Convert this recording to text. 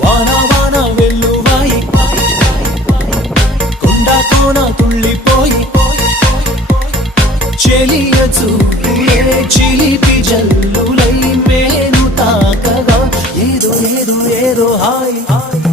వాన వాన వెల్లువాయి కొండ కోన తుళ్ళిపోయి చెలియ చూపులే చిలిపి జల్లులై మేను తాకగా ఏదో ఏదో ఏదో హాయ్